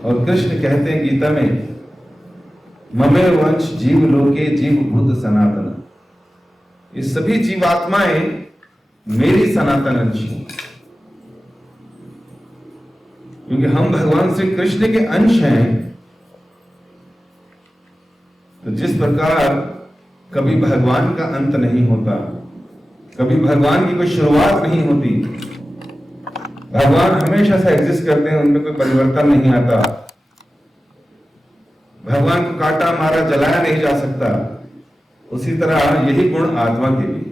और कृष्ण कहते हैं गीता में, ममे वंश जीव लोके जीव भूत सनातन, ये सभी जीवात्माएं मेरी सनातन अंश हैं। क्योंकि हम भगवान श्री कृष्ण के अंश हैं, तो जिस प्रकार कभी भगवान का अंत नहीं होता, कभी भगवान की कोई शुरुआत नहीं होती, भगवान हमेशा से एग्जिस्ट करते हैं, उनमें कोई परिवर्तन नहीं आता, भगवान को काटा मारा जलाया नहीं जा सकता, उसी तरह यही गुण आत्मा के भी,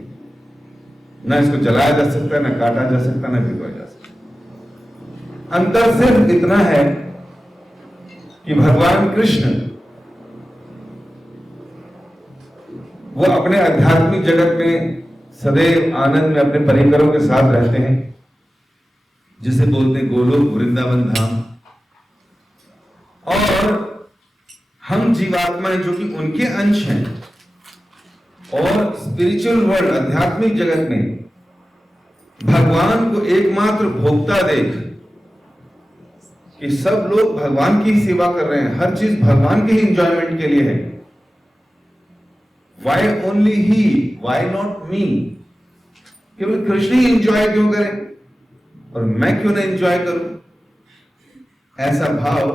ना इसको जलाया जा सकता, ना काटा जा सकता, ना भिगोया जा सकता। अंतर सिर्फ इतना है कि भगवान कृष्ण वो अपने आध्यात्मिक जगत में सदैव आनंद में अपने परिकरों के साथ रहते हैं, जिसे बोलते हैं गोलोक वृंदावन धाम। और हम जीवात्माएं जो कि उनके अंश हैं, और स्पिरिचुअल वर्ल्ड आध्यात्मिक जगत में भगवान को एकमात्र भोक्ता देख कि सब लोग भगवान की ही सेवा कर रहे हैं, हर चीज भगवान के ही इंजॉयमेंट के लिए है। Why only he? Why not me? केवल कृष्ण ही इंजॉय क्यों करें और मैं क्यों ना इंजॉय करूं? ऐसा भाव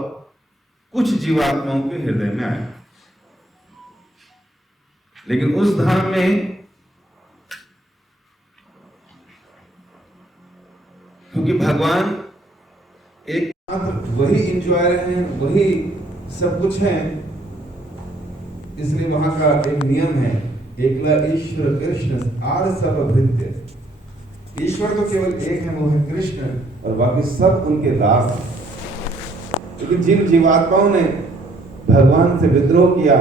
कुछ जीवात्माओं के हृदय में आया। लेकिन उस धाम में क्योंकि भगवान एक मात्र वही इंजॉयर हैं, वही सब कुछ है, इसलिए वहां का एक नियम है, एकला ईश्वर कृष्ण आर सब भृत्य। ईश्वर तो केवल एक है, वो है कृष्ण, और बाकी सब उनके दास हैं। लेकिन जिन जीवात्माओं ने भगवान से विद्रोह किया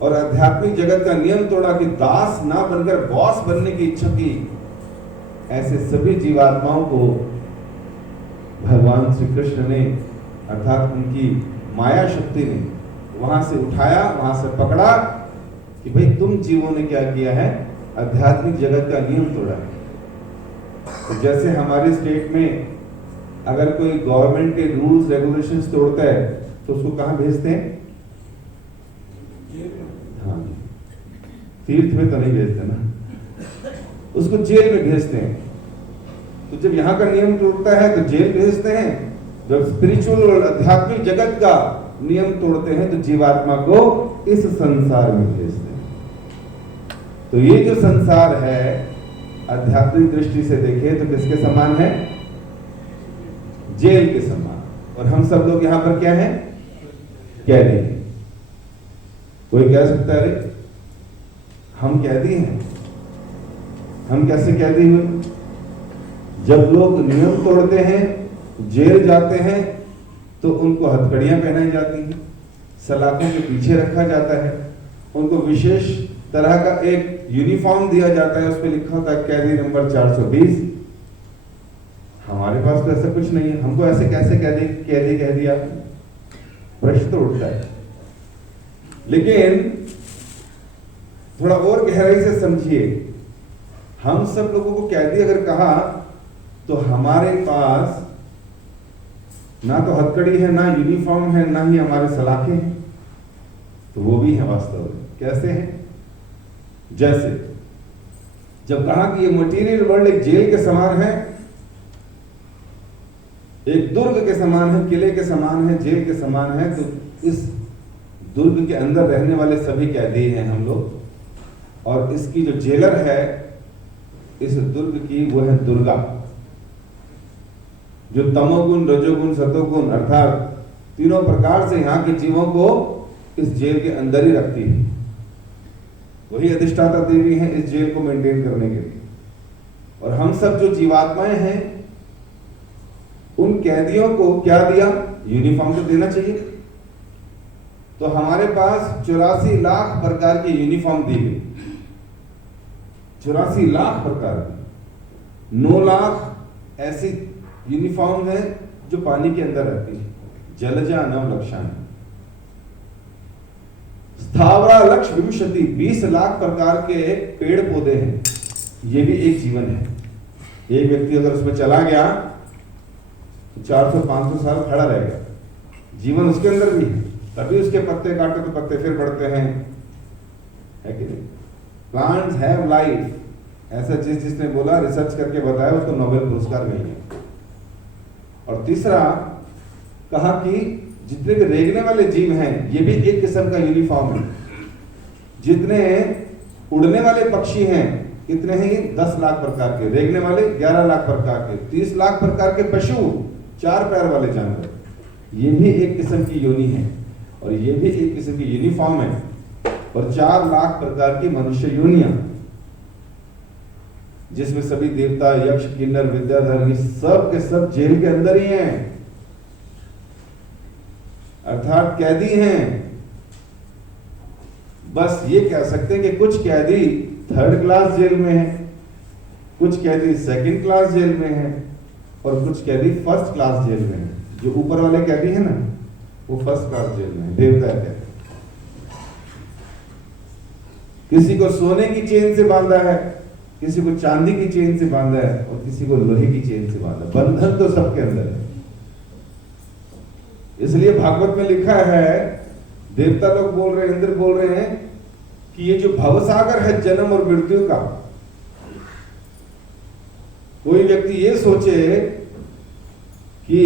और आध्यात्मिक जगत का नियम तोड़ा कि दास ना बनकर बॉस बनने की इच्छा की, ऐसे सभी जीवात्माओं को भगवान श्री कृष्ण ने अर्थात उनकी माया शक्ति ने वहां से उठाया, वहां से पकड़ा कि भाई तुम जीवों ने क्या किया है, आध्यात्मिक जगत का नियम तोड़ा है। तो जैसे हमारे स्टेट में अगर कोई गवर्नमेंट के रूल्स रेगुलेशंस तोड़ता है तो उसको कहां भेजते हैं? हाँ, तीर्थ में तो नहीं भेजते ना, उसको जेल में भेजते हैं। तो जब यहाँ का नियम टूटता है तो जेल भेजते हैं, जब स्पिरिचुअल और आध्यात्मिक जगत का नियम तोड़ते हैं तो जीवात्मा को इस संसार में भेजते हैं। तो ये जो संसार है आध्यात्मिक दृष्टि से देखें तो किसके समान है? जेल के समान। और हम सब लोग यहाँ पर क्या हैं? कैदी हैं। कोई कह सकता है अरे हम कैदी हैं। हम कैसे कैदी हुए? जब लोग नियम तोड़ते हैं, जेल जाते हैं, तो उनको हथकड़ियां पहनाई जाती हैं, सलाखों के पीछे रखा जाता है, उनको विशेष तरह का एक यूनिफॉर्म दिया जाता है, उस पर लिखा होता है कैदी नंबर 420। हमारे पास तो ऐसा कुछ नहीं है, हमको ऐसे कैसे कैदी कैदी कह दिया? प्रश्न तो उठता है। लेकिन थोड़ा और गहराई से समझिए, हम सब लोगों को कैदी अगर कहा तो हमारे पास ना तो हथकड़ी है, ना यूनिफॉर्म है, ना ही हमारे सलाखे हैं, तो वो भी है वास्तव में। कैसे हैं? जैसे जब कहा कि ये मटेरियल वर्ल्ड एक जेल के समान है, एक दुर्ग के समान है, किले के समान है, जेल के समान है, तो इस दुर्ग के अंदर रहने वाले सभी कैदी हैं हम लोग, और इसकी जो जेलर है इस दुर्ग की वो है दुर्गा, जो तमोगुण, रजोगुण, सतोगुण अर्थात तीनों प्रकार से यहाँ के जीवों को इस जेल के अंदर ही रखती है। वही अधिष्ठाता देवी है इस जेल को मेंटेन करने के लिए। और हम सब जो जीवात्माएं हैं, उन कैदियों को क्या दिया? यूनिफॉर्म तो देना चाहिए। तो हमारे पास 84 लाख प्रकार की यूनिफॉर्म दी गई, 84 लाख प्रकार की। 9 लाख ऐसी यूनिफॉर्म है जो पानी के अंदर रहती है, जलजा नव लक्षण। स्थावरा लक्ष्य विंशति 20 लाख प्रकार के पेड़ पौधे हैं, ये भी एक जीवन है। एक व्यक्ति अगर उसमें चला गया तो 400-500 साल खड़ा रहेगा। जीवन उसके अंदर भी है, तभी उसके पत्ते काटो तो पत्ते फिर बढ़ते हैं, है कि नहीं? प्लांट्स हैव लाइफ, ऐसा जिसने बोला, रिसर्च करके बताया, उसको नोबेल पुरस्कार मिल गया। और तीसरा कहा कि जितने के रेंगने वाले जीव हैं ये भी एक किस्म का यूनिफॉर्म है। जितने उड़ने वाले पक्षी हैं कितने हैं? 10 लाख प्रकार के, रेंगने वाले 11 लाख प्रकार के, 30 लाख प्रकार के पशु, 4 पैर वाले जानवर, ये भी एक किस्म की योनि है और ये भी एक किस्म की यूनिफॉर्म है। और 4 लाख प्रकार की मनुष्य योनियां, जिसमें सभी देवता, यक्ष, किन्नर, विद्याधर, ये सब के सब जेल के अंदर ही हैं, अर्थात कैदी हैं। बस ये कह सकते हैं कि कुछ कैदी 3rd क्लास जेल में है, कुछ कैदी 2nd क्लास जेल में है और कुछ कैदी 1st क्लास जेल में है। जो ऊपर वाले कैदी है ना, वो 1st क्लास जेल में है, देवता कैदी। किसी को सोने की चेन से बांधा है, किसी को चांदी की चेन से बांधा है और किसी को लोहे की चेन से बांधा है। बंधन तो सबके अंदर है। इसलिए भागवत में लिखा है, देवता लोग बोल रहे हैं, इंद्र बोल रहे हैं कि ये जो भवसागर है जन्म और मृत्यु का, कोई व्यक्ति ये सोचे कि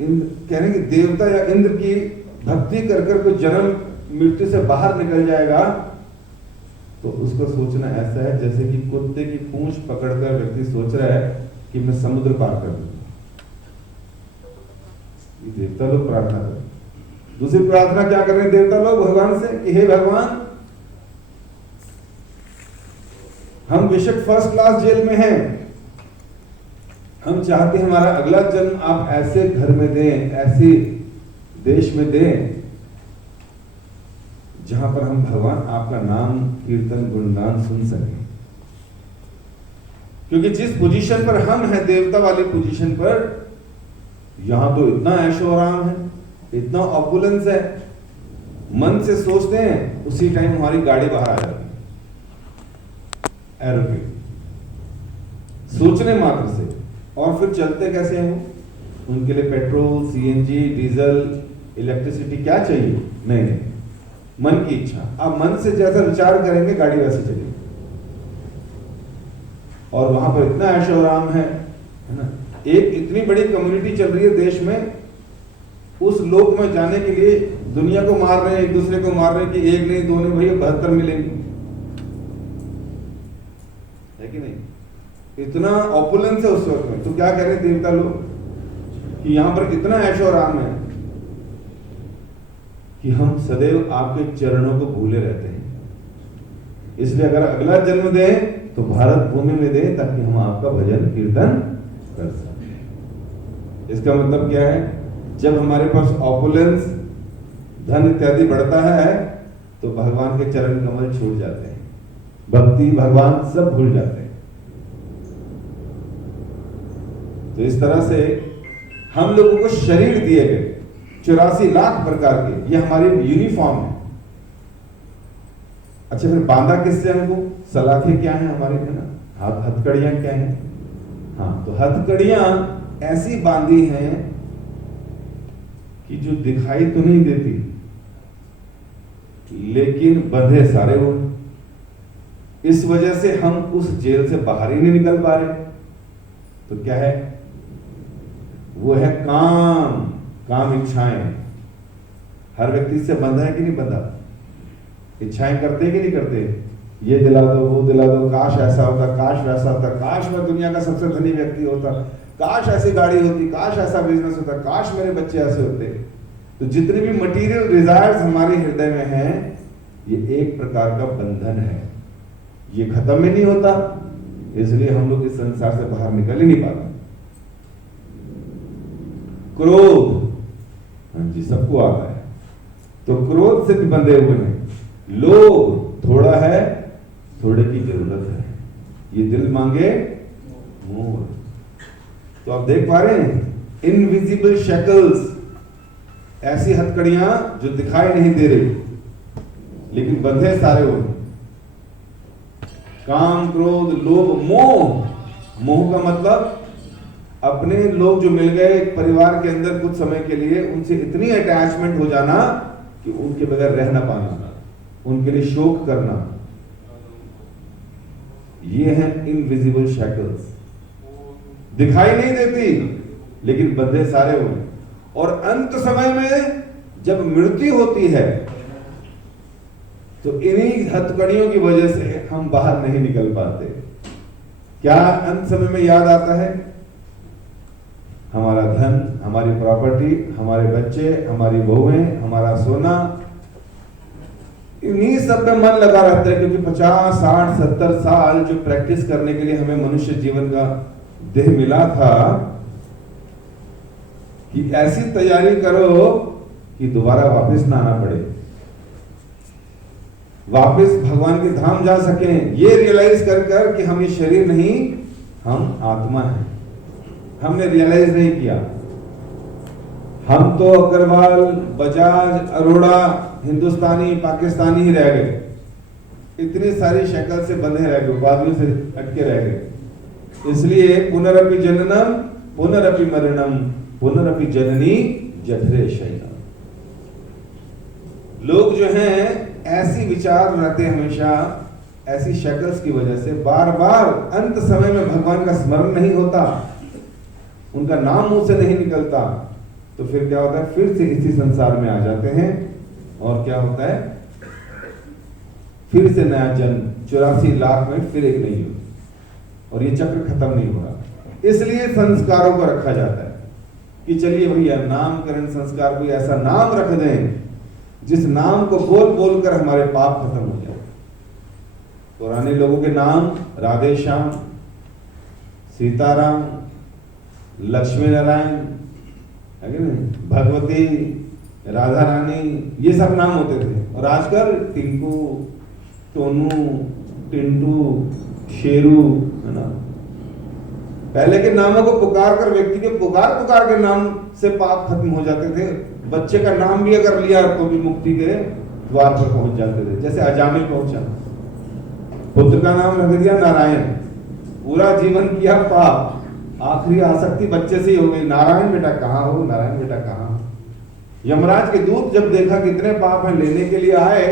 कह रहे हैं कि देवता या इंद्र की भक्ति कर कर कोई जन्म मृत्यु से बाहर निकल जाएगा, तो उसको सोचना ऐसा है जैसे कि कुत्ते की पूंछ पकड़कर व्यक्ति सोच रहा है कि मैं समुद्र पार कर दूंगा। ये देवता लोग प्रार्थना कर, दूसरी प्रार्थना क्या कर रहे हैं देवता लोग भगवान से कि हे भगवान, हम बेशक 1st क्लास जेल में हैं, हम चाहते हैं हमारा अगला जन्म आप ऐसे घर में दें, ऐसे देश में दें जहां पर हम भगवान आपका नाम कीर्तन गुणगान सुन सकें। क्योंकि जिस पोजीशन पर हम हैं, देवता वाली पोजीशन पर, यहां तो इतना ऐशो आराम है, इतना ऑपुलेंस है, मन से सोचते हैं उसी टाइम हमारी गाड़ी बाहर आ जाती है, एरोप्लेन, सोचने मात्र से। और फिर चलते कैसे हैं वो? उनके लिए पेट्रोल, सीएनजी, डीजल, इलेक्ट्रिसिटी क्या चाहिए? नहीं, मन की इच्छा। आप मन से जैसा विचार करेंगे गाड़ी वैसे चलेगी। और वहां पर इतना ऐशो आराम है ना। एक इतनी बड़ी कम्युनिटी चल रही है देश में, उस लोक में जाने के लिए दुनिया को मार रहे हैं, एक दूसरे को मार रहे हैं कि एक नहीं, दो नहीं, भैया 72 मिलेंगे, है कि नहीं? इतना ऑपुलेंस है उस वक्त में। तो क्या कह रहे देवता लोग कि यहां पर इतना ऐशो आराम है कि हम सदैव आपके चरणों को भूले रहते हैं। इसलिए अगर अगला जन्म दें तो भारत भूमि में दें, ताकि हम आपका भजन कीर्तन कर सकें। इसका मतलब क्या है? जब हमारे पास ऑपुलेंस, धन इत्यादि बढ़ता है तो भगवान के चरण कमल छूट जाते हैं, भक्ति, भगवान सब भूल जाते हैं। तो इस तरह से हम लोगों को शरीर दिए गए 84 लाख प्रकार के, ये हमारी यूनिफॉर्म है। अच्छा, फिर बांधा किससे हमको? सलाखें क्या है हमारे, है ना, हथकड़ियां क्या है? हाँ, तो हथकड़ियां ऐसी बांधी हैं कि जो दिखाई तो नहीं देती, लेकिन बंधे सारे हो। इस वजह से हम उस जेल से बाहर ही नहीं निकल पा रहे। तो क्या है वो? है काम, काम इच्छाएं। हर व्यक्ति से बंधा है कि नहीं बंधा? इच्छाएं करते कि नहीं करते? ये दिला दो, वो दिला दो, काश ऐसा होता, काश वैसा होता, काश मैं दुनिया का सबसे धनी व्यक्ति होता, काश ऐसी गाड़ी होती, काश ऐसा बिजनेस होता, काश मेरे बच्चे ऐसे होते। तो जितने भी मटेरियल डिजायर्स हमारे हृदय में हैं, ये एक प्रकार का बंधन है, ये खत्म ही नहीं होता। इसलिए हम लोग इस संसार से बाहर निकल ही नहीं पाते। क्रोध, हाँ जी, सबको आता है, तो क्रोध से भी बंधे हुए हैं। लोभ थोड़ा है, थोड़े की जरूरत है, ये दिल मांगे मोर। तो आप देख पा रहे हैं, इनविजिबल शैकल्स, ऐसी हथकड़ियां जो दिखाई नहीं दे रही लेकिन बंधे सारे हुए। काम, क्रोध, लोभ, मोह। मोह का मतलब अपने लोग जो मिल गए एक परिवार के अंदर कुछ समय के लिए, उनसे इतनी अटैचमेंट हो जाना कि उनके बगैर रह ना पाना, उनके लिए शोक करना, ये है इनविजिबल शैकल्स। दिखाई नहीं देती लेकिन बंधे सारे हुए। और अंत समय में जब मृत्यु होती है तो इन्हीं हथकड़ियों की वजह से हम बाहर नहीं निकल पाते। क्या अंत समय में याद आता है? हमारा धन, हमारी प्रॉपर्टी, हमारे बच्चे, हमारी बहुएं, हमारा सोना, इन्हीं सब में मन लगा रहता है। क्योंकि 50, 60, 70 साल जो प्रैक्टिस करने के लिए हमें मनुष्य जीवन का देह मिला था, कि ऐसी तैयारी करो कि दोबारा वापस ना आना पड़े, वापस भगवान के धाम जा सकें। ये रियलाइज कर कि हम ये शरीर नहीं, हम आत्मा हैं। हमने रियलाइज नहीं किया। हम तो अग्रवाल, बजाज, अरोड़ा, हिंदुस्तानी, पाकिस्तानी ही रह गए। इतनी सारी शक्ल से बंधे रह गए, उपाधियों से अटके रह गए। इसलिए पुनरपि जननम पुनरपि मरणम पुनरपि जननी जठरे शयनम। लोग जो हैं ऐसी विचार रहते हमेशा, ऐसी शक्ल्स की वजह से बार बार अंत समय में भगवान का स्मरण नहीं होता, उनका नाम मुंह से नहीं निकलता, तो फिर क्या होता है? फिर से इसी संसार में आ जाते हैं। और क्या होता है? फिर से नया जन्म, 84 लाख में फिर एक नहीं होती, और ये चक्र खत्म नहीं हो रहा। इसलिए संस्कारों को रखा जाता है कि चलिए भैया नामकरण संस्कार, कोई ऐसा नाम रख दें जिस नाम को बोल बोल कर हमारे पाप खत्म हो जाए। पुराने लोगों के नाम राधे श्याम, सीताराम, लक्ष्मी नारायण, भगवती, राधा रानी, ये सब नाम होते थे। और आजकल टिंकू, टोनू, टिंटू, शेरू, है ना। पहले के नामों को पुकार कर व्यक्ति के पुकार के नाम से पाप खत्म हो जाते थे। बच्चे का नाम भी अगर लिया तो भी मुक्ति के द्वार पर पहुंच जाते थे। जैसे अजामिल पहुंचा, पुत्र का नाम रख दिया नारायण, पूरा जीवन किया पाप, आखिरी आसक्ति बच्चे से ही हो गई, नारायण बेटा कहाँ हो, नारायण बेटा कहाँ हो। यमराज के दूत जब देखा कितने पाप हैं, लेने के लिए आए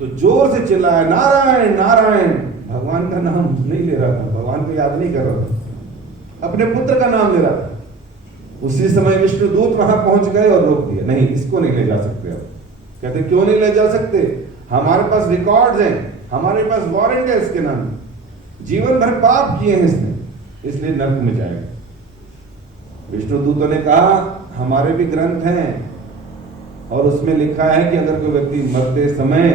तो जोर से चिल्लाया नारायण नारायण। भगवान का नाम नहीं ले रहा था, भगवान को याद नहीं कर रहा था, अपने पुत्र का नाम ले रहा था। उसी समय विष्णु दूत वहां पहुंच गए और रोक दिया, नहीं इसको नहीं ले जा सकते। अब कहते क्यों नहीं ले जा सकते? हमारे पास रिकॉर्ड्स हैं, हमारे पास वारंट है इसके नाम, जीवन भर पाप किए हैं इसने, इसलिए नरक में जाएगा। विष्णु दूतों ने कहा हमारे भी ग्रंथ हैं और उसमें लिखा है कि अगर कोई व्यक्ति मरते समय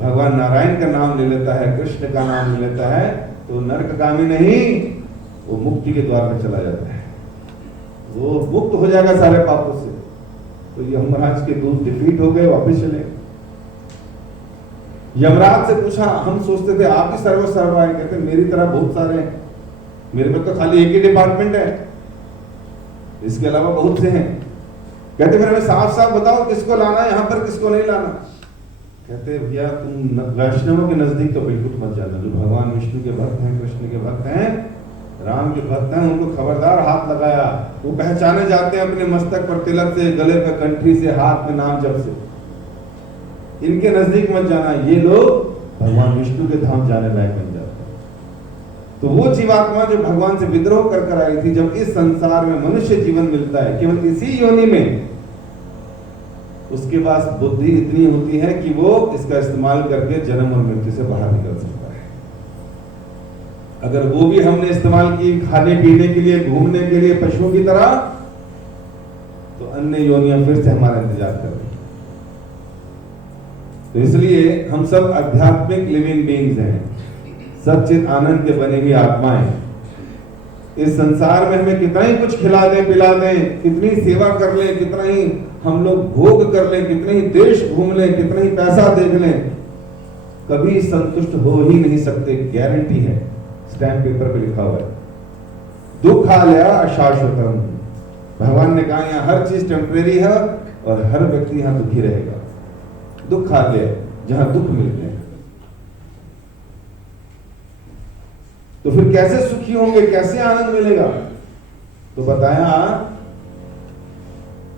भगवान नारायण का नाम ले लेता है, कृष्ण का नाम ले लेता है, तो नरकगामी नहीं, वो मुक्ति के द्वार पर चला जाता है, वो मुक्त हो जाएगा सारे पापों से। तो यमराज के दूत डिफीट हो गए, वापस चले। यमराज से पूछा, हम सोचते थे आप ही सर्वसर्वा है, कहते मेरी तरह बहुत सारे हैं, मेरे पास तो खाली एक ही डिपार्टमेंट है, इसके अलावा बहुत से हैं। कहते फिर हमें साफ साफ बताओ किसको लाना है यहाँ पर, किसको नहीं लाना। कहते भैया तुम वैष्णवों के नजदीक तो बिल्कुल मत जाना, जो भगवान विष्णु के भक्त हैं, कृष्ण के भक्त हैं, राम के भक्त हैं, उनको खबरदार हाथ लगाया। वो पहचाने जाते हैं अपने मस्तक पर तिलक से, गले पर कंठी से, हाथ में नाम जप से। इनके नजदीक मत जाना, ये लोग भगवान विष्णु के धाम जाने लायक बन जाते हैं। तो वो जीवात्मा जो भगवान से विद्रोह कर कर आई थी, जब इस संसार में मनुष्य जीवन मिलता है केवल इसी योनि में, उसके पास बुद्धि इतनी होती है कि वो इसका इस्तेमाल करके जन्म और मृत्यु से बाहर निकल सकता है। अगर वो भी हमने इस्तेमाल की खाने पीने के लिए, घूमने के लिए, पशुओं की तरह, तो अन्य योनियां फिर से हमारा इंतजार कर रही। तो इसलिए हम सब आध्यात्मिक लिविंग बीइंग्स हैं, सच्चित आनंद के बने हुई आत्माएं। इस संसार में हमें कितना ही कुछ खिला दें, पिला दें, कितनी सेवा कर लें, कितना ही हम लोग भोग कर लें, कितने ही देश घूम लें, कितना ही पैसा देख लें, कभी संतुष्ट हो ही नहीं सकते। गारंटी है, स्टैम्प पेपर पे लिखा हुआ है, दुख आलया अशाश्वतम। भगवान ने कहा यहाँ हर चीज टेम्परेरी है और हर व्यक्ति यहाँ दुखी रहेगा। दुख आलय, जहां दुख मिलते हैं। तो फिर कैसे सुखी होंगे, कैसे आनंद मिलेगा? तो बताया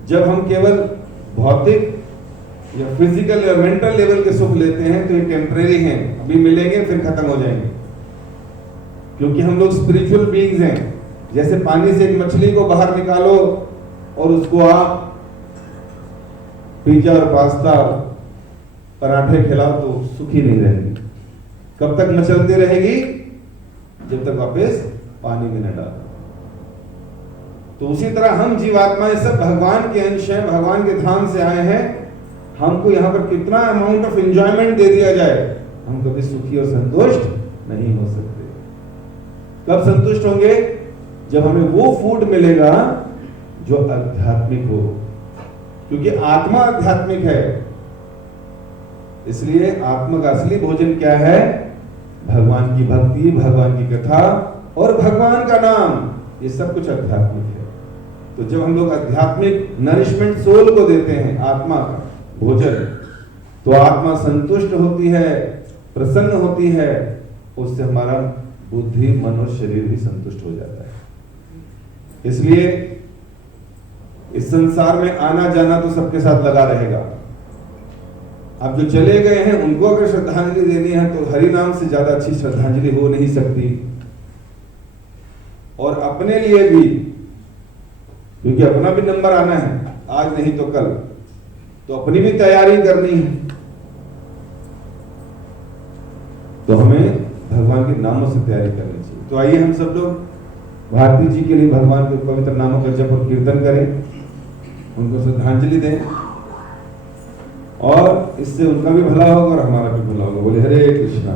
जब हम केवल भौतिक या फिजिकल या मेंटल लेवल के सुख लेते हैं तो ये टेम्परेरी हैं, अभी मिलेंगे फिर खत्म हो जाएंगे, क्योंकि हम लोग स्पिरिचुअल बीइंग्स हैं। जैसे पानी से एक मछली को बाहर निकालो और उसको आप पिज्जा और पास्ता पराठे खिलाओ तो सुखी नहीं रहेगी। कब तक मचलती रहेगी? जब तक वापस पानी में न डालो। तो उसी तरह हम जीवात्माएं सब भगवान के अंश हैं, भगवान के धाम से आए हैं। हमको यहाँ पर कितना अमाउंट ऑफ एंजॉयमेंट दे दिया जाए, हम कभी सुखी और संतुष्ट नहीं हो सकते। कब संतुष्ट होंगे? जब हमें वो फूड मिलेगा जो आध्यात्मिक हो, क्योंकि आत्मा आध्यात्मिक है। इसलिए आत्मा का असली भोजन क्या है? भगवान की भक्ति, भगवान की कथा और भगवान का नाम, ये सब कुछ आध्यात्मिक है। तो जब हम लोग आध्यात्मिक नरिशमेंट सोल को देते हैं, आत्मा का भोजन, तो आत्मा संतुष्ट होती है, प्रसन्न होती है, उससे हमारा बुद्धि, मन और शरीर भी संतुष्ट हो जाता है। इसलिए इस संसार में आना जाना तो सबके साथ लगा रहेगा। अब जो चले गए हैं उनको अगर श्रद्धांजलि देनी है तो हरि नाम से ज्यादा अच्छी श्रद्धांजलि हो नहीं सकती। और अपने लिए भी, क्योंकि अपना भी नंबर आना है, आज नहीं तो कल, तो अपनी भी तैयारी करनी है। तो हमें भगवान के नामों से तैयारी करनी चाहिए। तो आइए हम सब लोग भारती जी के लिए भगवान के पवित्र नामों का जप और कीर्तन करें, उनको श्रद्धांजलि दें, और इससे उनका भी भला होगा और हमारा भी भला होगा। बोले हरे कृष्णा।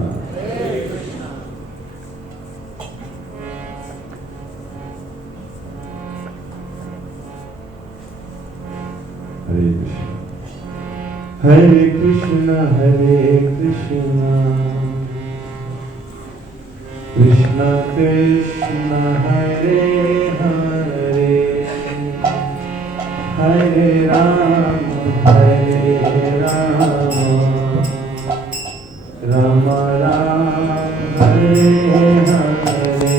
हरे कृष्णा हरे कृष्णा कृष्णा कृष्णा हरे हरे, हरे राम राम राम हरे हरे,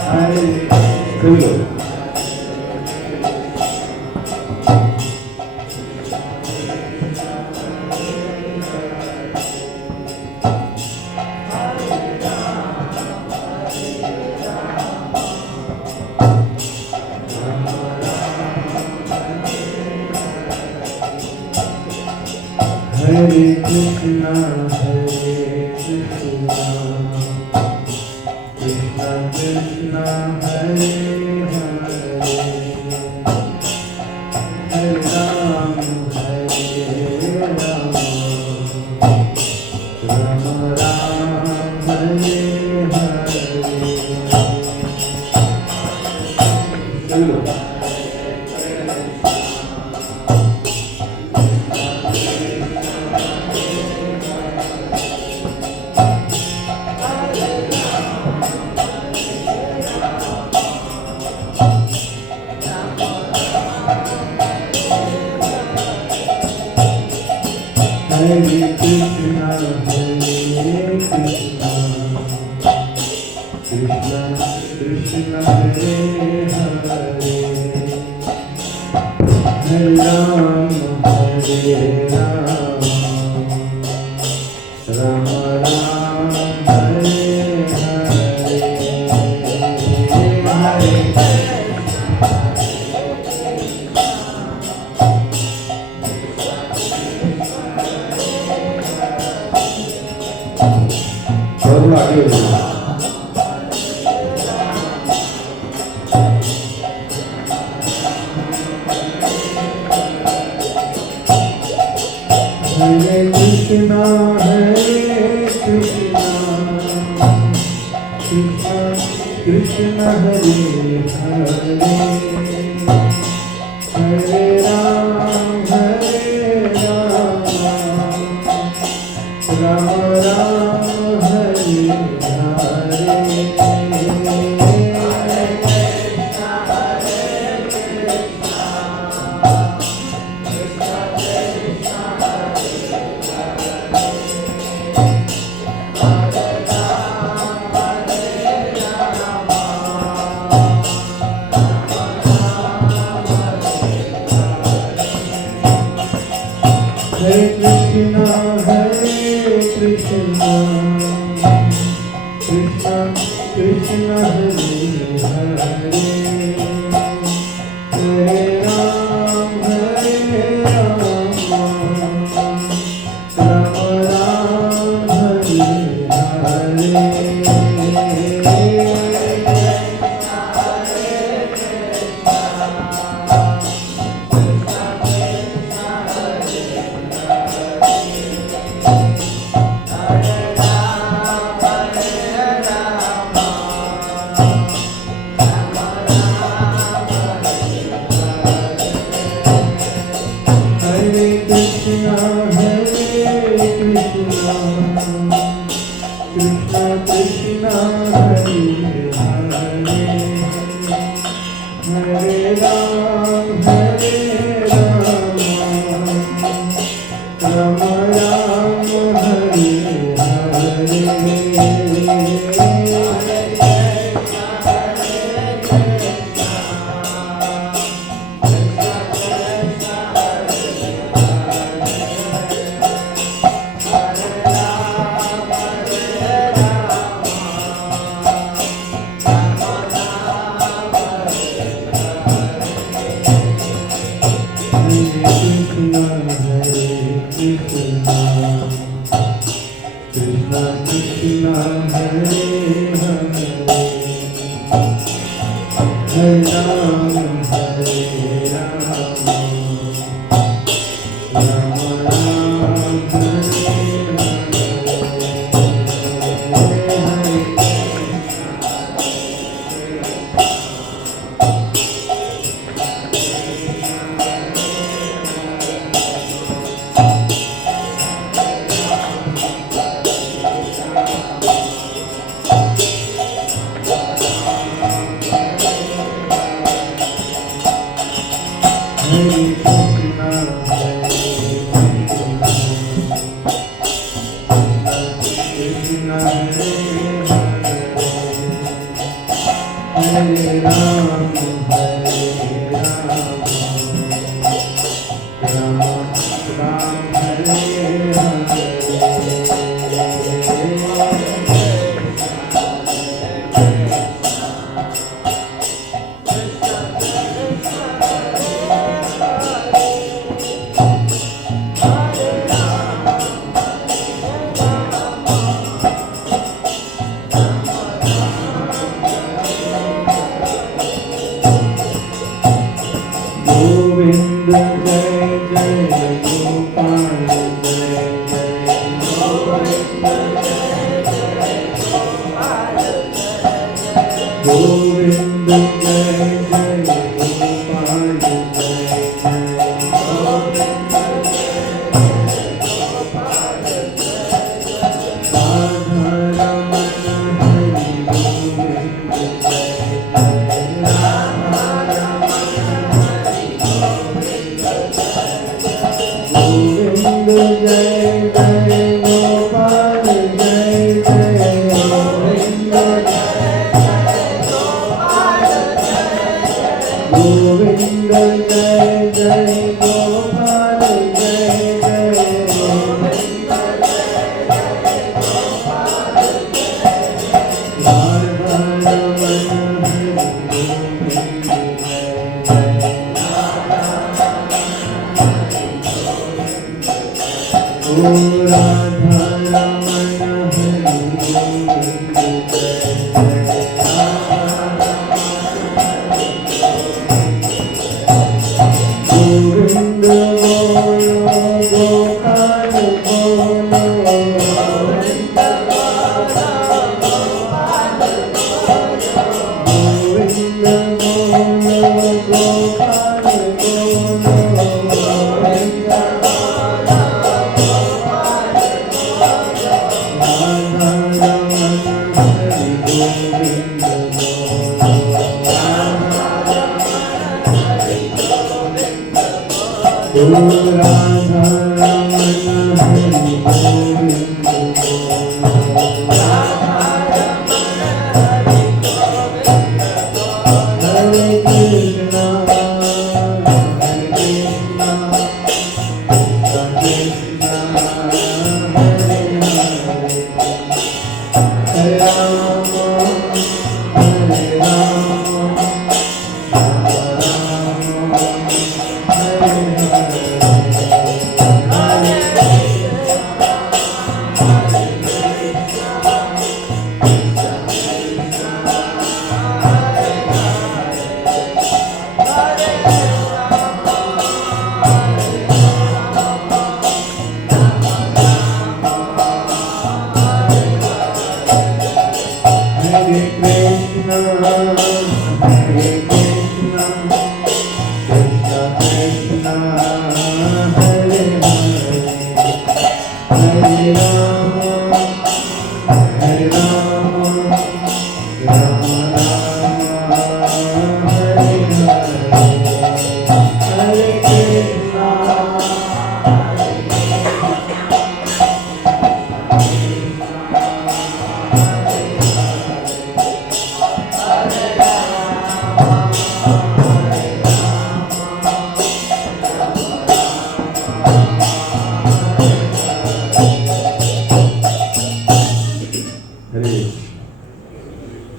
हरे कृष्णा कृष्णा कृष्णा हरे हरे, हरे राम राम राम हरे हरे। हरे कृष्णा कृष्णा कृष्णा हरे हरे, हरे राम राम राम हरे हरे, हरे हरे कृष्णा कृष्णा कृष्णा हरे हरे, हरे राम राम राम हरे हरे।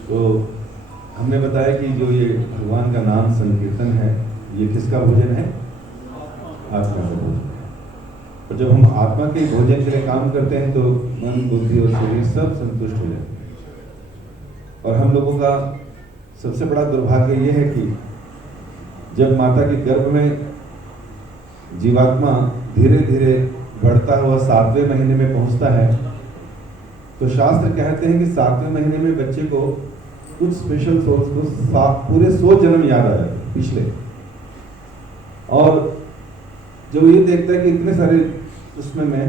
तो हमने बताया कि जो ये भगवान का नाम संकीर्तन है, ये किसका भोजन है? आत्मा का भोजन है। और जब हम आत्मा के भोजन के लिए काम करते हैं तो मन, बुद्धि और शरीर सब संतुष्ट हो जाते हैं। और हम लोगों का सबसे बड़ा दुर्भाग्य ये है कि जब माता के गर्भ में जीवात्मा धीरे धीरे बढ़ता हुआ 7वें महीने में पहुंचता है, तो शास्त्र कहते हैं कि 7वें महीने में बच्चे को कुछ स्पेशल सोल्स को पूरे 100 जन्म याद आ जाते पिछले। और जब ये देखता है कि इतने सारे उसमें मैं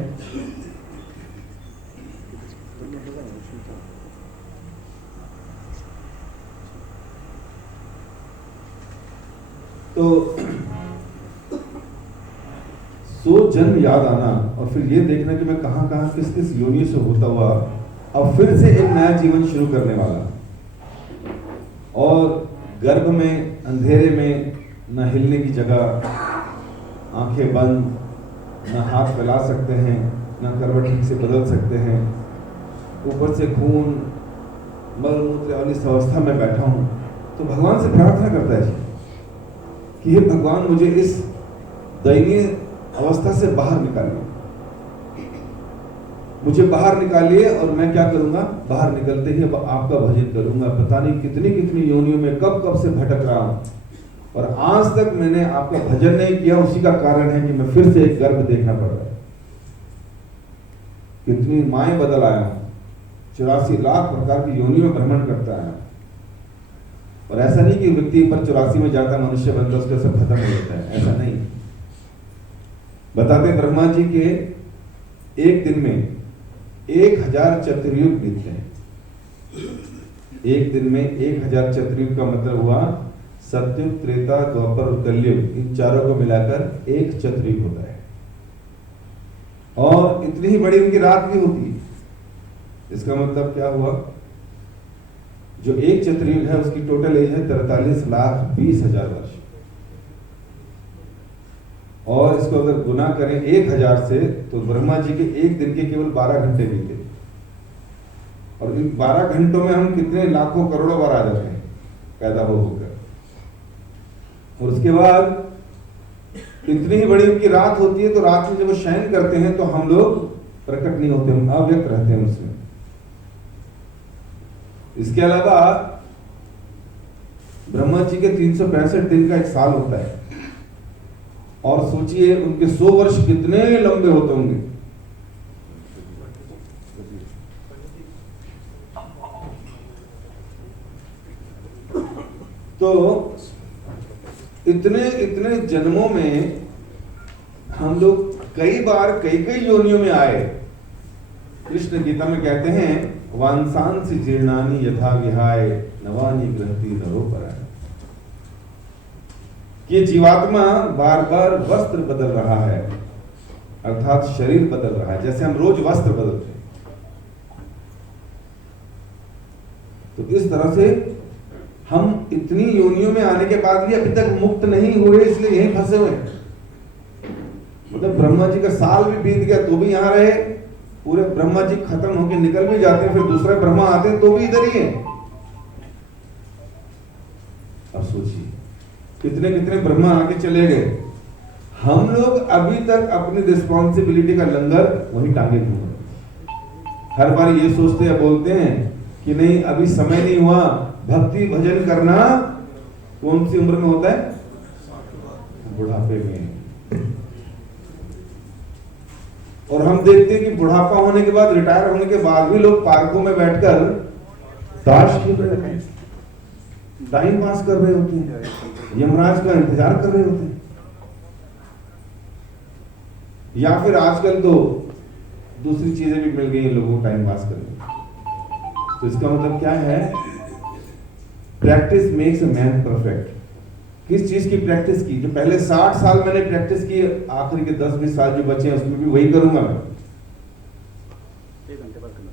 तो 100 जन्म याद आना और फिर ये देखना कि मैं कहां कहां किस किस योनि से होता हुआ अब फिर से एक नया जीवन शुरू करने वाला। और गर्भ में अंधेरे में न हिलने की जगह, आंखें बंद, न हाथ फैला सकते हैं, न करवट ठीक से बदल सकते हैं, ऊपर से खून मल मूत्र वाली अवस्था में बैठा हूं, तो भगवान से प्रार्थना करता है कि हे भगवान मुझे इस दयनीय अवस्था से बाहर निकालिए, मुझे बाहर निकालिए। और मैं क्या करूंगा? बाहर निकलते ही अब आपका भजन करूंगा। पता नहीं कितनी कितनी योनियों में कब कब से भटक रहा हूं और आज तक मैंने आपका भजन नहीं किया। उसी का कारण है कि मैं फिर से एक गर्भ देखना पड़ रहा है। कितनी माएं बदल आया हूं, 84 लाख प्रकार की योनियों में भ्रमण करता है। और ऐसा नहीं कि व्यक्ति पर 84 में जाता मनुष्य बनता उसका सब खत्म हो जाता है, ऐसा नहीं। बताते ब्रह्मा जी के एक दिन में 1000 चतुर्युग बीतते हैं। एक दिन में 1000 चतुर्युग का मतलब हुआ सतयुग, त्रेता, द्वापर और कलयुग, इन चारों को मिलाकर एक चतुर्युग होता है। और इतनी ही बड़ी उनकी रात भी होती है। इसका मतलब क्या हुआ? जो एक चतुर्युग है उसकी टोटल एज है 43,20,000 वर्ष। और इसको अगर गुना करें 1000 से तो ब्रह्मा जी के एक दिन के केवल 12 घंटे बीते। और इन 12 घंटों में हम कितने लाखों करोड़ों बार आ जाते हैं पैदा होकर। और उसके बाद इतनी ही बड़ी उनकी रात होती है, तो रात में जब वो शयन करते हैं तो हम लोग प्रकट नहीं होते, हम अव्यक्त रहते हैं उसमें। इसके अलावा ब्रह्मा जी के 365 दिन का एक साल होता है। और सोचिए उनके 100 वर्ष कितने लंबे होते होंगे। तो इतने इतने जन्मों में हम लोग कई बार कई कई योनियों में आए। कृष्ण गीता में कहते हैं वांसांसि जीर्णानि यथा विहाय नवानि गृहति नरोपराय। ये जीवात्मा बार बार वस्त्र बदल रहा है, अर्थात शरीर बदल रहा है, जैसे हम रोज वस्त्र बदलते हैं। तो इस तरह से हम इतनी योनियों में आने के बाद भी अभी तक मुक्त नहीं हुए, इसलिए यहीं फंसे हुए हैं। मतलब ब्रह्मा जी का साल भी बीत गया तो भी यहां रहे, पूरे ब्रह्मा जी खत्म होकर निकल भी जाते हैं, फिर दूसरे ब्रह्मा आते हैं तो भी इधर ही है। अब सोचिए कितने कितने ब्रह्मा आके चले गए, हम लोग अभी तक अपनी रिस्पॉन्सिबिलिटी का लंगर वहीं टांगे घूम रहे। हर बार ये सोचते हैं बोलते हैं कि नहीं अभी समय नहीं हुआ, भक्ति भजन करना कौन सी उम्र में होता है? बुढ़ापे में। और हम देखते हैं कि बुढ़ापा होने के बाद, रिटायर होने के बाद भी लोग पार्कों में बैठकर ताश खेल रहे होते हैं, टाइम पास कर रहे होते हैं, यमराज का इंतजार कर रहे होते हैं। या फिर आजकल तो दूसरी चीजें भी मिल गई हैं लोगों को टाइम पास करने। तो इसका मतलब क्या है? Practice makes a man perfect. किस चीज की प्रैक्टिस की? जो पहले 60 साल मैंने प्रैक्टिस की, आखिरी के 10-20 साल जो बचे हैं उसमें भी वही करूंगा मैं। 1 घंटे बाद करना,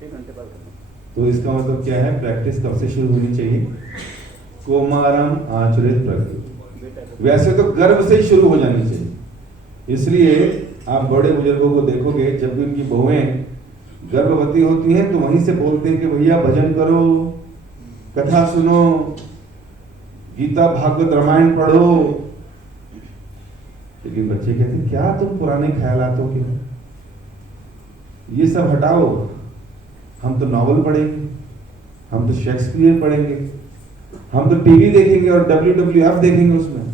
1 घंटे बाद करना। तो इसका मतलब क्या है? प्रैक्टिस कब से शुरू होनी चाहिए? कौमारम आचरित प्रकृति। वैसे तो गर्भ से ही शुरू हो जानी चाहिए। इसलिए आप बड़े बुजुर्गों को देखोगे, जब भी उनकी बहुएं गर्भवती होती हैं तो वहीं से बोलते हैं कि भैया भजन करो, कथा सुनो, गीता भागवत रामायण पढ़ो। लेकिन बच्चे कहते हैं क्या तुम पुराने ख्यालातों के, ये सब हटाओ, हम तो नॉवल पढ़ेंगे, हम तो शेक्सपियर पढ़ेंगे, हम तो टीवी देखेंगे और WWF देखेंगे। उसमें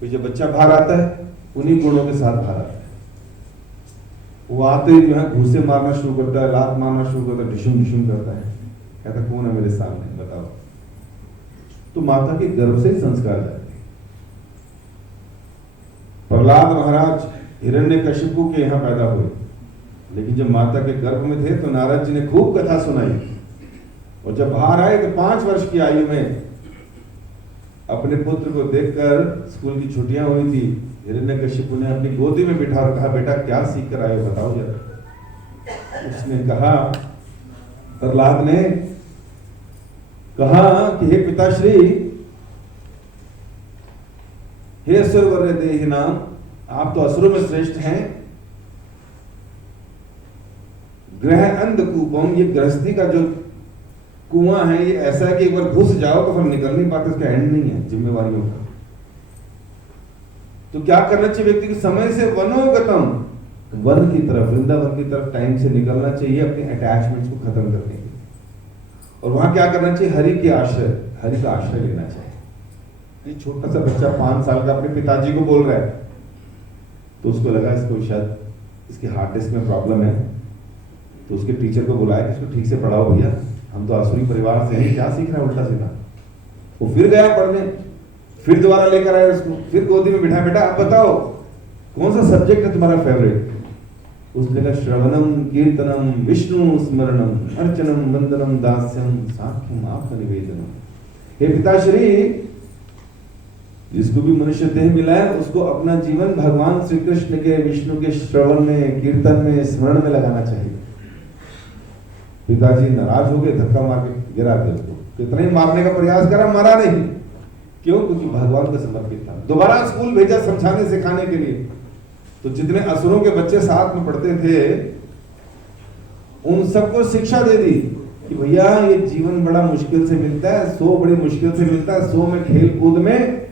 तो जब बच्चा बाहर आता है उन्हीं गुणों के साथ बाहर आता है। वो आते ही जो है घूसे मारना शुरू करता है, लात मारना शुरू करता है, डिशुम डिशुम करता है, कहता कौन है मेरे सामने बताओ। तो माता के गर्भ से ही संस्कार जाते हैं। प्रहलाद महाराज हिरण्यकशिपु के यहाँ पैदा हुए, लेकिन जब माता के गर्भ में थे तो नारद जी ने खूब कथा सुनाई, और जब बाहर आए तो 5 वर्ष की आयु में अपने पुत्र को देखकर, स्कूल की छुट्टियां हुई थी, हिरण्यकशिपु ने अपनी गोदी में बिठा और कहा बेटा क्या सीख कर आए हो बताओ जरा। उसने कहा, प्रहलाद ने कहा कि हे पिताश्री, हे असुरवर्य देहि नाम, आप तो असुरों में श्रेष्ठ हैं। ग्रह अंधकूपम, ये गृहस्थी का जो कुआं है ये ऐसा है कि एक बार घुस जाओ तो फिर निकल नहीं पाते, इसका एंड नहीं है जिम्मेवारियों का। तो क्या करना चाहिए व्यक्ति को? समय से वनोगतम, वन की तरफ, वृंदावन की तरफ टाइम से निकलना चाहिए अपने अटैचमेंट्स को खत्म करने के लिए। और वहां क्या करना चाहिए? हरि के आश्रय, हरि का आश्रय लेना चाहिए। ये छोटा सा बच्चा 5 साल का अपने पिताजी को बोल रहा है, तो उसको लगा इसको शायद इसके हार्ड डिस्क में प्रॉब्लम है, तो उसके टीचर को बुलाया कि इसको ठीक से पढ़ाओ भैया, हम तो आसुरी परिवार से हैं, क्या सीख रहा है उल्टा सीधा। वो फिर गया पढ़ने, फिर दोबारा लेकर आया उसको, फिर गोदी में बिठा, बेटा आप बताओ कौन सा सब्जेक्ट है तुम्हारा फेवरेट? उसने कहा श्रवणम कीर्तनम विष्णु स्मरणम अर्चनम वंदनम दास्यम साख्यम आत्मनिवेदनम। हे पिताश्री, जिसको भी मनुष्य देह मिला है उसको अपना जीवन भगवान श्री कृष्ण के, विष्णु के श्रवण में, कीर्तन में, स्मरण में लगाना चाहिए। पिताजी नाराज हो गए, धक्का मार के गिरा दिया उसको। कितना ही मारने का प्रयास करा, मारा नहीं। क्यों? क्योंकि भगवान को समर्पित था। दोबारा स्कूल भेजा समझाने सिखाने के लिए। तो जितने असुरों के बच्चे साथ में पढ़ते थे उन सबको शिक्षा दे दी कि भैया ये जीवन बड़ा मुश्किल से मिलता है, 100 बड़ी मुश्किल से मिलता है, 100 में खेल कूद में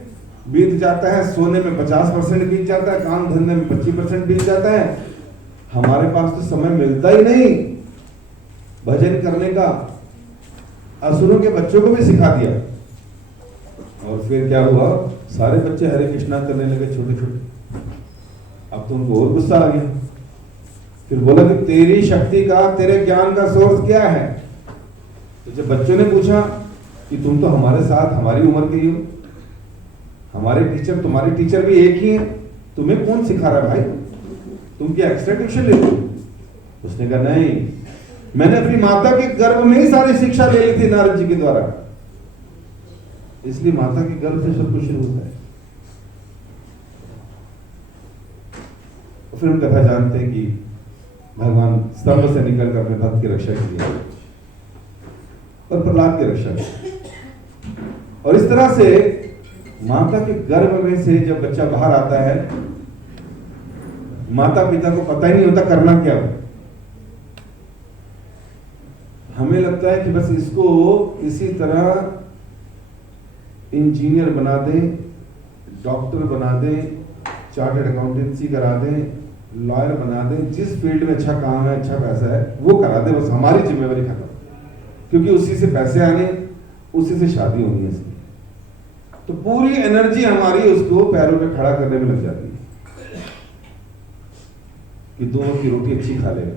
बीत जाता है, सोने में 50% बीत जाता है, काम धंधे में 25% बीत जाता है, हमारे पास तो समय मिलता ही नहीं भजन करने का। असुरों के बच्चों को भी सिखा दिया। और फिर क्या हुआ? सारे बच्चे हरे कृष्णा करने लगे, छोटे छोटे। अब तो उनको और गुस्सा आ गया। फिर बोला कि तेरी शक्ति का, तेरे ज्ञान का सोर्स क्या है? तो जब बच्चों ने पूछा कि तुम तो हमारे साथ हमारी उम्र के ही हो, हमारे टीचर तुम्हारे टीचर भी एक ही हैं, तुम्हें कौन सिखा रहा भाई? तुम क्या एक्स्ट्रा ट्यूशन लेते हो? उसने कहा नहीं, मैंने अपनी माता के गर्भ में ही सारी शिक्षा ले ली थी नारद जी के द्वारा, इसलिए माता के गर्भ से सब कुछ शुरू होता है। फिर हम कथा जानते हैं कि भगवान स्तंभ से निकलकर अपने भक्त की रक्षा की और प्रहलाद की रक्षा की। और इस तरह से माता के गर्भ में से जब बच्चा बाहर आता है, माता पिता को पता ही नहीं होता करना क्या हो। हमें लगता है कि बस इसको इसी तरह इंजीनियर बना दें, डॉक्टर बना दें, चार्टर्ड अकाउंटेंसी करा दें, लॉयर बना दें, जिस फील्ड में अच्छा काम है, अच्छा पैसा है, वो करा दें, बस हमारी जिम्मेवारी खत्म। क्योंकि उसी से पैसे आने, उसी से शादी होनी है इसकी। तो पूरी एनर्जी हमारी उसको पैरों पे खड़ा करने में लग जाती है कि 2 वक्त की रोटी अच्छी खा लेगा।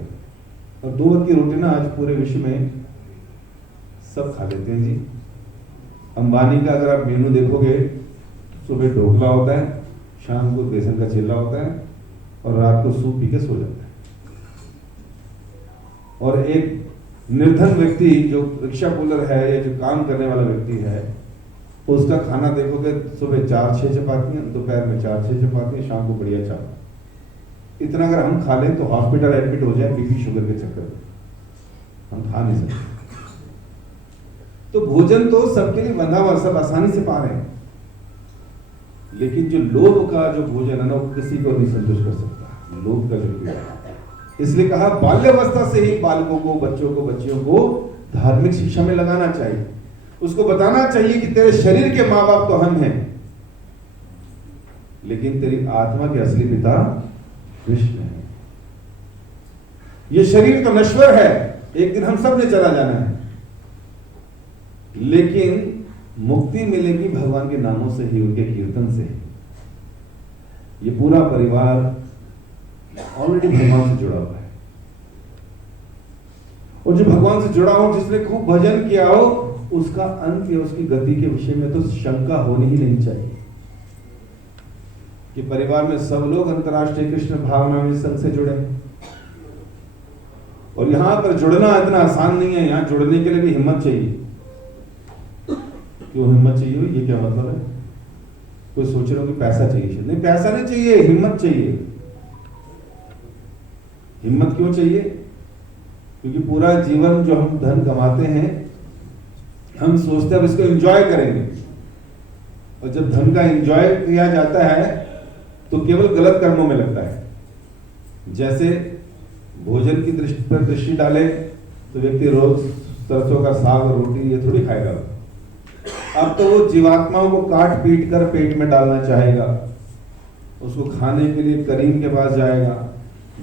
और 2 वक्त की रोटी ना आज पूरे विश्व में सब खा लेते हैं जी। अंबानी का अगर आप मेनू देखोगे, सुबह ढोकला होता है, शाम को बेसन का चिल्ला होता है, और रात को सूप पी के सो जाता है। और एक निर्धन व्यक्ति जो रिक्शा पुलर है या जो काम करने वाला व्यक्ति है, उसका खाना देखोगे, सुबह 4-6 चपातियां, दोपहर में 4-6 चपातियां, शाम को बढ़िया चावल। इतना अगर हम खा लें तो हॉस्पिटल एडमिट हो जाए बीपी शुगर के चक्कर में, हम खा नहीं सकते। तो भोजन तो सबके लिए बंधा हुआ, सब आसानी से पा रहे हैं, लेकिन जो लोभ का जो भोजन है ना, वो किसी को नहीं संतुष्ट कर सकता। लोभ का जो कीड़ा, इसलिए कहा बाल्यावस्था से ही बालकों को, बच्चों को, बच्चियों को धार्मिक शिक्षा में लगाना चाहिए। उसको बताना चाहिए कि तेरे शरीर के माँ बाप तो हम हैं, लेकिन तेरी आत्मा के असली पिता कृष्ण है। ये शरीर तो नश्वर है, एक दिन हम सब ने चला जाना है, लेकिन मुक्ति मिलेगी भगवान के नामों से ही, उनके कीर्तन से। ये पूरा परिवार ऑलरेडी भगवान से जुड़ा हुआ है, और जो भगवान से जुड़ा हो, जिसने खूब भजन किया हो, उसका अंत या उसकी गति के विषय में तो शंका होनी ही नहीं चाहिए कि परिवार में सब लोग अंतर्राष्ट्रीय कृष्ण भावनामृत संघ से जुड़े। और यहां पर जुड़ना इतना आसान नहीं है, यहां जुड़ने के लिए भी हिम्मत चाहिए। क्यों हिम्मत चाहिए? ये क्या मतलब है? कोई सोच रहे हो कि पैसा चाहिए? नहीं, पैसा नहीं चाहिए, हिम्मत चाहिए। हिम्मत क्यों चाहिए? क्योंकि पूरा जीवन जो हम धन कमाते हैं, हम सोचते हैं अब इसको एंजॉय करेंगे, और जब धन का एंजॉय किया जाता है तो केवल गलत कर्मों में लगता है। जैसे भोजन की दृष्टि पर दृष्टि डाले तो व्यक्ति रोज सरसों का साग और रोटी ये थोड़ी खाएगा। अब तो वो जीवात्माओं को काट पीट कर पेट में डालना चाहेगा, उसको खाने के लिए करीम के पास जाएगा,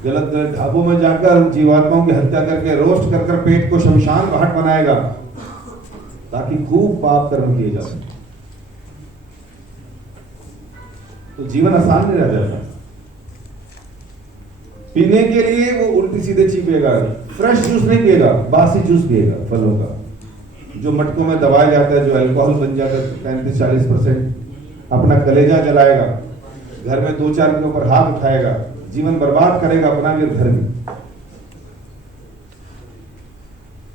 गलत गलत ढाबों में जाकर जीवात्माओं की हत्या करके रोस्ट कर कर पेट को शमशान घाट बनाएगा, ताकि खूब पाप कर्म किए जा सके। तो जीवन आसान नहीं रह जाता। पीने के लिए वो उल्टी सीधे चीपेगा, फ्रेश जूस नहीं पिएगा, बासी जूस पिएगा फलों का, जो मटकों में दबाया जाता है, जो अल्कोहल बन जाता है 35-40%। अपना कलेजा जलाएगा, घर में 2-4 के ऊपर हाथ उठाएगा, जीवन बर्बाद करेगा अपना भी घर में।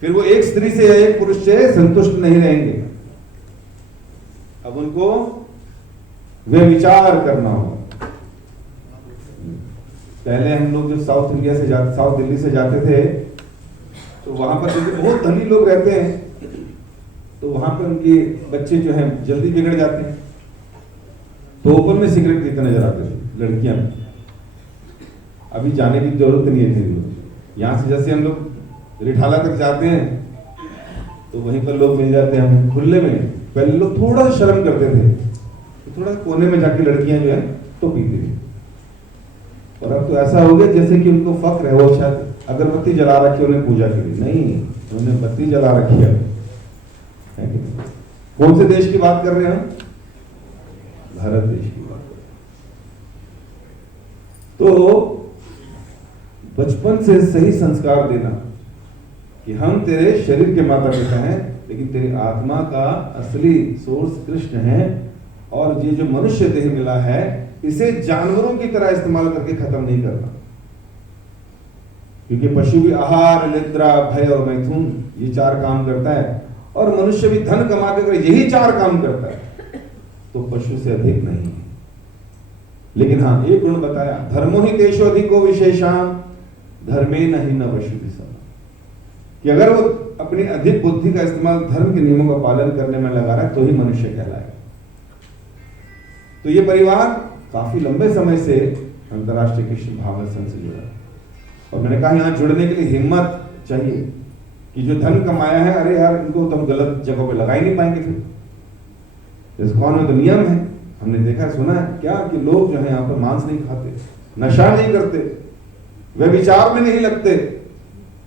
फिर वो एक स्त्री से या एक पुरुष से संतुष्ट नहीं रहेंगे, अब उनको वे विचार करना होगा। पहले हम लोग जब साउथ दिल्ली से जाते थे, तो वहां पर जैसे बहुत धनी लोग रहते हैं, तो वहां पर उनके बच्चे जो हैं जल्दी बिगड़ जाते हैं, तो ओपन में सिगरेट पीते नजर आते थे लड़कियां। अभी जाने की जरूरत नहीं है। यहाँ से जैसे हम लोग रिठाला तक जाते हैं, तो वहीं पर लोग मिल जाते हैं हमें खुले में। पहले लोग थोड़ा शर्म करते थे, तो थोड़ा कोने में जाके लड़कियां जो है तो पीती थी, और अब तो ऐसा हो गया जैसे कि उनको फक्र है, वो शायद अगरबत्ती जला रखी है उन्हें पूजा के लिए। नहीं, उन्होंने बत्ती जला रखी है। कौन से देश की बात कर रहे हैं हम? भारत देश की बात। तो बचपन से सही संस्कार देना कि हम तेरे शरीर के माता पिता हैं, लेकिन तेरी आत्मा का असली सोर्स कृष्ण है, और ये जो मनुष्य देह मिला है, इसे जानवरों की तरह इस्तेमाल करके खत्म नहीं करना। क्योंकि पशु भी आहार, निद्रा, भय और मैथुन, ये 4 काम करता है, और मनुष्य भी धन कमा के यही 4 काम करता है, तो पशु से अधिक नहीं है। लेकिन हाँ, एक गुण बताया, धर्मो ही देशो अधिको विशेषाम धर्मे नहीं न पशु भी सम, कि अगर वो अपनी अधिक बुद्धि का इस्तेमाल धर्म के नियमों का पालन करने में लगा रहा है, तो ही मनुष्य कहलाएगा। तो ये परिवार काफी लंबे समय से अंतर्राष्ट्रीय कृष्ण भावना संघ से जुड़ा, और मैंने कहा यहाँ जुड़ने के लिए हिम्मत चाहिए कि जो धन कमाया है, अरे यार इनको तो हम गलत जगह पे लगा ही नहीं पाएंगे। फिर इस्कॉन में तो नियम है, हमने देखा सुना है क्या कि लोग जो है यहाँ पर मांस नहीं खाते, नशा नहीं करते, वे विचार में नहीं लगते,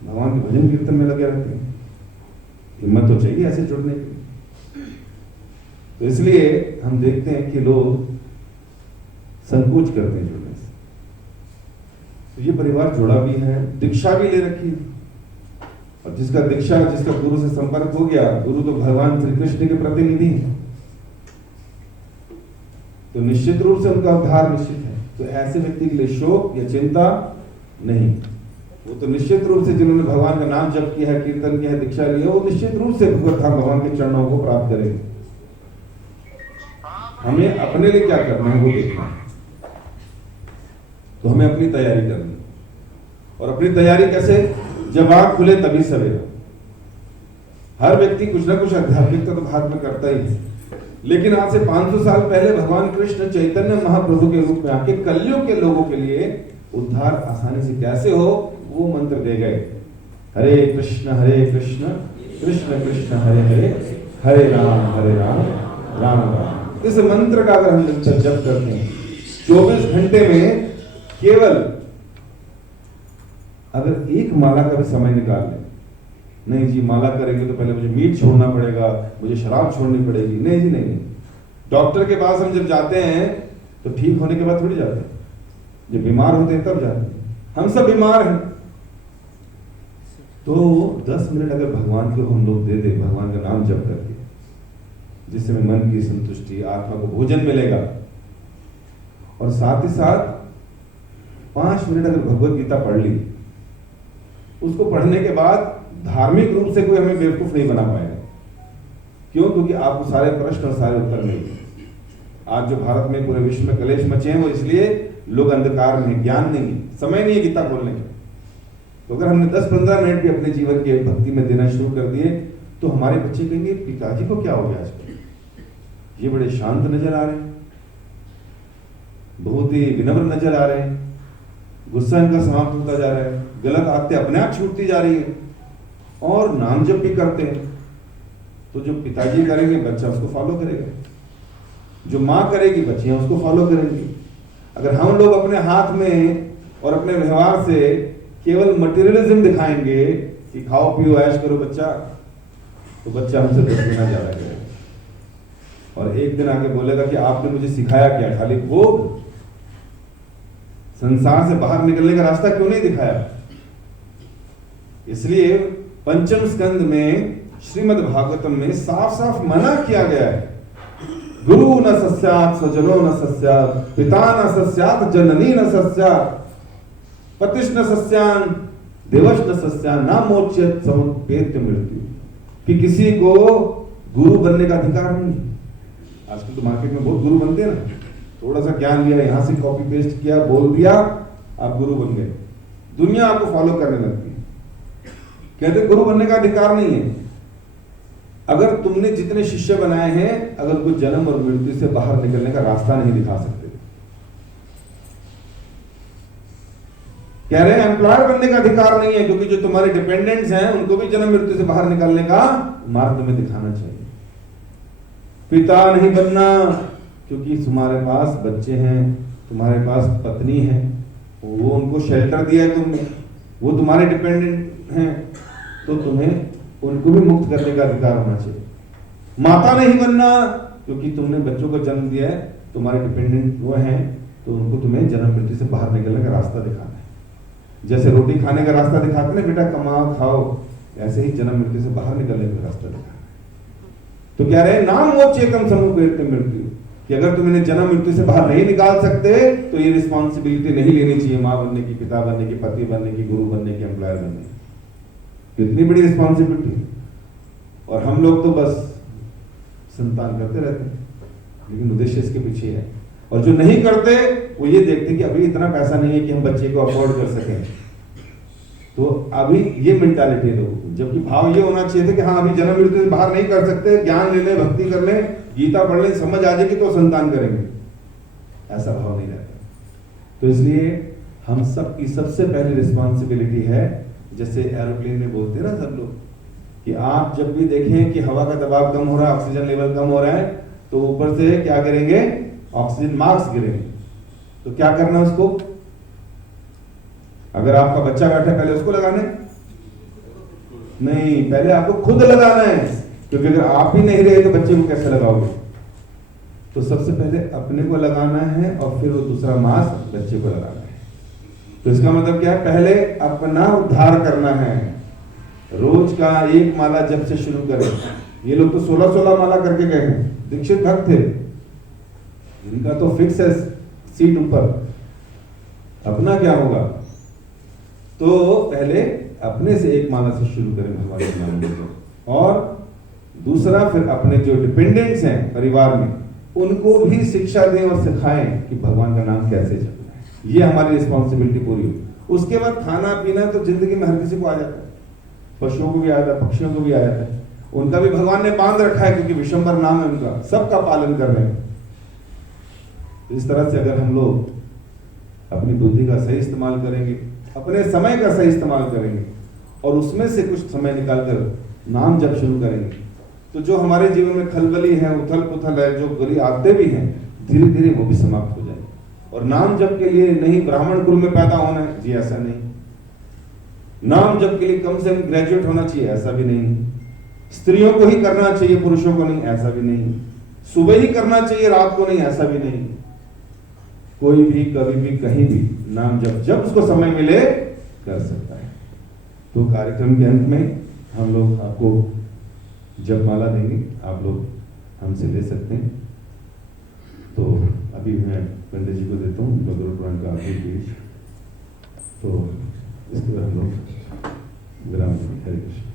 भगवान के भजन कीर्तन में लगे रहते हैं। हिम्मत तो चाहिए ऐसे जुड़ने की। तो इसलिए हम देखते हैं कि लोग संकोच करते हैं जुड़ने से। तो ये परिवार जुड़ा भी है, दीक्षा भी ले रखी है, और जिसका गुरु से संपर्क हो गया, गुरु तो भगवान श्री कृष्ण के प्रतिनिधि हैं, तो निश्चित रूप से उनका उद्धार निश्चित है। तो ऐसे व्यक्ति के लिए शोक या चिंता नहीं, वो तो निश्चित रूप से जिन्होंने भगवान का नाम जप किया है, कीर्तन किया है, दीक्षा ली है, वो निश्चित रूप से भगवत धाम भगवान के चरणों को प्राप्त करेंगे। हमें अपने लिए क्या करना है वो देखना है। तो हमें अपनी तैयारी करनी, और अपनी तैयारी कैसे? जब आंख खुले तभी सवेरा। हर व्यक्ति कुछ ना कुछ आध्यात्मिकता तो भारत में करता ही है, लेकिन आज से 500 साल पहले भगवान कृष्ण चैतन्य महाप्रभु के रूप में आके कलयुग के लोगों के लिए उद्धार आसानी से कैसे हो वो मंत्र दे गए। हरे कृष्ण कृष्ण कृष्ण हरे हरे, हरे राम राम राम। इस मंत्र का अगर हम जप करते हैं 24 घंटे में, केवल अगर एक माला का भी समय निकाल लें, नहीं जी माला करेंगे तो पहले मुझे मीट छोड़ना पड़ेगा, मुझे शराब छोड़नी पड़ेगी, नहीं जी नहीं। डॉक्टर के पास हम जब जाते हैं तो ठीक होने के बाद थोड़ी जाते हैं, जब बीमार होते हैं तब जाते हैं। हम सब बीमार हैं, तो 10 मिनट अगर भगवान को हम लोग दे दे, भगवान का नाम जप करके, जिससे में मन की संतुष्टि, आत्मा को भोजन मिलेगा, और साथ ही साथ 5 मिनट अगर भगवत गीता पढ़ ली, उसको पढ़ने के बाद धार्मिक रूप से कोई हमें बेवकूफ नहीं बना पाएगा। क्यों? क्योंकि आपको सारे प्रश्न और सारे उत्तर मिलेंगे। आज जो भारत में पूरे विश्व में कलेश मचे हैं वो इसलिए लोग अंधकार में, ज्ञान नहीं, समय नहीं है गीता खोलने का। तो अगर हमने 10-15 मिनट भी अपने जीवन के भक्ति में देना शुरू कर दिए, तो हमारे बच्चे कहेंगे पिताजी को क्या हो गया आजकल, ये बड़े शांत नजर आ रहे हैं, बहुत ही विनम्र नजर आ रहे हैं, गुस्सा इनका समाप्त होता जा रहा है, गलत आदतें अपने आप छूटती जा रही है, और नाम जप भी करते हैं। तो जो पिताजी करेंगे बच्चा उसको फॉलो करेगा, जो माँ करेगी बच्चियां उसको फॉलो करेंगी। अगर हम लोग अपने हाथ में और अपने व्यवहार से केवल मटेरियलिज्म दिखाएंगे कि खाओ पियो ऐश करो बच्चा, तो बच्चा हमसे 10 गुना ज्यादा करेगा, और एक दिन आके बोलेगा कि आपने मुझे सिखाया क्या, खाली भोग, संसार से बाहर निकलने का रास्ता क्यों नहीं दिखाया। इसलिए पंचम स्कंद में श्रीमद् भागवतम में साफ साफ मना किया गया है, गुरु न सस्यात् स्वजनो न सस्यात्, पिता न सस्यात् जननी न सस्यात्, पतिश न सस्यान् देवश न सस्यान्, ना मोच्यत समुपेत्य मृत्यु। कि किसी को गुरु बनने का अधिकार नहीं है। आजकल तो मार्केट में बहुत गुरु बनते हैं ना, थोड़ा सा ज्ञान लिया, यहां से कॉपी पेस्ट किया, बोल दिया, आप गुरु बन गए, दुनिया आपको फॉलो करने लगती है। कहते गुरु बनने का अधिकार नहीं है। अगर तुमने जितने शिष्य बनाए हैं, अगर कोई जन्म और मृत्यु से बाहर निकलने का रास्ता नहीं दिखा सकते, कह रहे हैं एम्प्लॉयर बनने का अधिकार नहीं है, क्योंकि जो तुम्हारे डिपेंडेंट्स हैं उनको भी जन्म मृत्यु से बाहर निकलने का मार्ग तुम्हें दिखाना चाहिए। पिता नहीं बनना, क्योंकि तुम्हारे पास बच्चे हैं, तुम्हारे पास पत्नी है, वो उनको शेल्टर दिया है तुमने, वो तुम्हारे डिपेंडेंट हैं, तो तुम्हें उनको भी मुक्त करने का अधिकार होना चाहिए। माता नहीं बनना, क्योंकि तुमने बच्चों को जन्म दिया है, तुम्हारे डिपेंडेंट वो हैं, तो उनको तुम्हें जन्म मृत्यु से बाहर निकलने का रास्ता दिखाना है। जैसे रोटी खाने का रास्ता दिखाते ना, बेटा कमाओ खाओ, ऐसे ही जन्म मृत्यु से बाहर निकलने का रास्ता दिखाना है। तो कह रहे नाम मोचेतम समुपेत्य मृत्यु, कि अगर तुम इन्हें जन्म मृत्यु से बाहर नहीं निकाल सकते तो ये रिस्पॉन्सिबिलिटी नहीं लेनी चाहिए, माँ बनने की, पिता बनने की, पति बनने की, गुरु बनने की, एम्प्लॉयर बनने की। कितनी बड़ी रिस्पॉन्सिबिलिटी। और हम लोग तो बस संतान करते रहते हैं, लेकिन उद्देश्य इसके पीछे है। और जो नहीं करते वो ये देखते हैं कि अभी इतना पैसा नहीं है कि हम बच्चे को अफोर्ड कर सकें, तो अभी ये मेंटालिटी है लोगों को। जबकि भाव ये होना चाहिए था कि हाँ अभी जन्म मृत्यु से बाहर नहीं कर सकते, ज्ञान ले ले, भक्ति कर ले, गीता पढ़ ले, समझ आ जाएगी तो संतान करेंगे, ऐसा भाव नहीं रहता। तो इसलिए हम सब की सबसे पहली रिस्पॉन्सिबिलिटी है, जैसे एरोप्लेन में बोलते हैं ना सब लोग, कि आप जब भी देखें कि हवा का दबाव कम हो रहा है, ऑक्सीजन लेवल कम हो रहा है, तो ऊपर से क्या गिरेंगे, ऑक्सीजन मार्क्स गिरेंगे। तो क्या करना है उसको, अगर आपका बच्चा बैठा पहले उसको लगाना है नहीं, पहले आपको खुद लगाना है, क्योंकि अगर आप ही नहीं रहे तो बच्चे को कैसे लगाओगे। तो सबसे पहले अपने को लगाना है और फिर वो दूसरा मास्क बच्चे को लगाना है। तो इसका मतलब क्या है, पहले अपना उद्धार करना है। रोज का एक माला जब से शुरू करें। ये लोग तो 16-16 माला करके गए हैं, दीक्षित भक्त थे, इनका तो फिक्स है सीट ऊपर। अपना क्या होगा, तो पहले अपने से एक माला से शुरू करें भगवान के नाम लेकर, और दूसरा फिर अपने जो डिपेंडेंट्स हैं परिवार में उनको भी शिक्षा दें और सिखाएं कि भगवान का नाम कैसे जपना है। ये हमारी रिस्पॉन्सिबिलिटी पूरी हो। उसके बाद खाना पीना तो जिंदगी में हर किसी को आ जाता है, पशुओं को भी आ जाता है, पक्षियों को भी आ जाता है, उनका भी भगवान ने बांध रखा है, क्योंकि विशंबर नाम है उनका, सबका पालन कर रहे हैं। इस तरह से अगर हम लोग अपनी बुद्धि का सही इस्तेमाल करेंगे, अपने समय का सही इस्तेमाल करेंगे और उसमें से कुछ समय निकालकर नाम जप शुरू करेंगे, तो जो हमारे जीवन में खलबली है, उथल पुथल है, जो बुरी आदतें भी हैं, धीरे धीरे वो भी समाप्त हो जाएंगे। और नाम जप के लिए नहीं ब्राह्मण कुल में पैदा होना है जी, ऐसा नहीं। नाम जप के लिए कम से कम ग्रेजुएट होना चाहिए, ऐसा भी नहीं। स्त्रियों को ही करना चाहिए, पुरुषों को नहीं, ऐसा भी नहीं। सुबह ही करना चाहिए, रात को नहीं, ऐसा भी नहीं। कोई भी कभी भी कहीं भी नाम जब उसको समय मिले कर सकता है। तो कार्यक्रम के अंत में हम लोग आपको जपमाला देंगे, आप लोग हमसे ले सकते हैं। तो अभी मैं पंडित जी को देता हूँ गरुड़ पुराण का आखिरी पेज, तो इसके बाद हम लोग विराम देंगे। हरे कृष्ण।